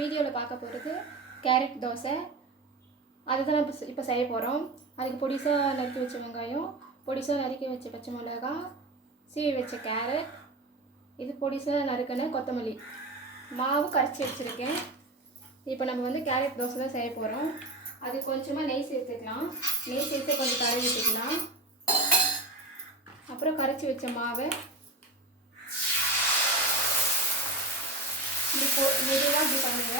வீடியோவில் பார்க்க போகிறது கேரட் தோசை. அதுதான் இப்போ செய்ய போகிறோம். அதுக்கு பொடிசாக நறுக்கி வச்ச வெங்காயம், பொடிசாக நறுக்கி வச்ச பச்சை மிளகாய், சீவி வச்ச கேரட், இது பொடிசாக நறுக்கின கொத்தமல்லி, மாவு கரைச்சி வச்சுருக்கேன். இப்போ நம்ம கேரட் தோசை தான் செய்ய போகிறோம். அது கொஞ்சமாக நெய் சேர்த்துக்கலாம். நெய் சேர்த்து கொஞ்சம் தடவி விட்டுக்கலாம். அப்புறம் கரைச்சி வச்ச மாவை மெதுவாக இப்படி பண்ணுங்க.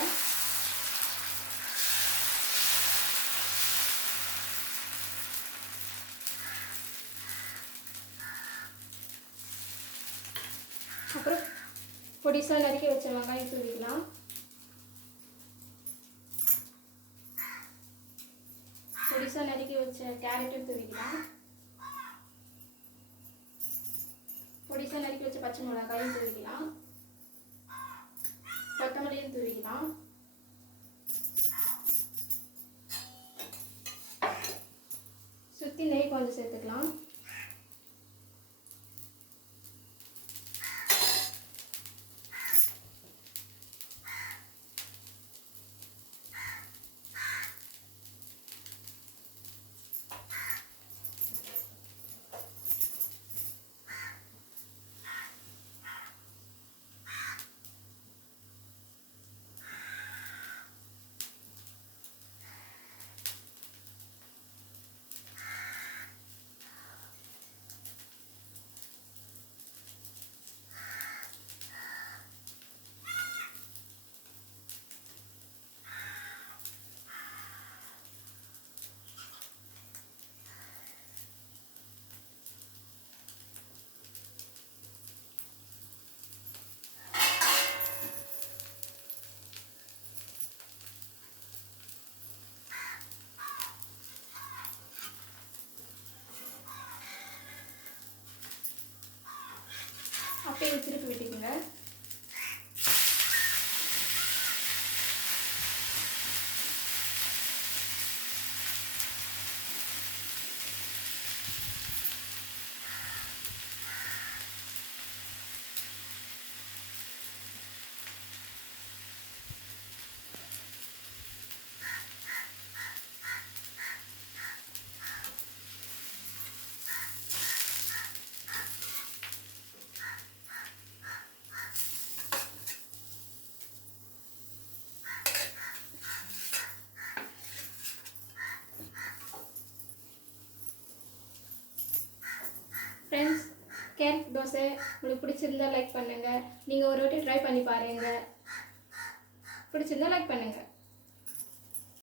அப்புறம் பொடிசாக நறுக்கி வச்ச வெங்காயம் தூவிக்கலாம். பொடிசாக நறுக்கி வச்ச கேரட்டும் தூவிக்கலாம். பொடிசாக நறுக்கி வச்ச பச்சை மிளகாயும் தூவிக்கலாம். கொத்தமல்லியும் தூவிக்கலாம். சுற்றி நெய் கொஞ்சம் சேர்த்துக்கலாம். அப்படியே திருப்பி விட்டுக்குங்க. ஃப்ரெண்ட்ஸ், கேரட் தோசை உங்களுக்கு பிடிச்சிருந்தா லைக் பண்ணுங்கள். நீங்கள் ஒரு வாட்டி ட்ரை பண்ணி பாருங்கள். பிடிச்சிருந்தா லைக் பண்ணுங்கள்.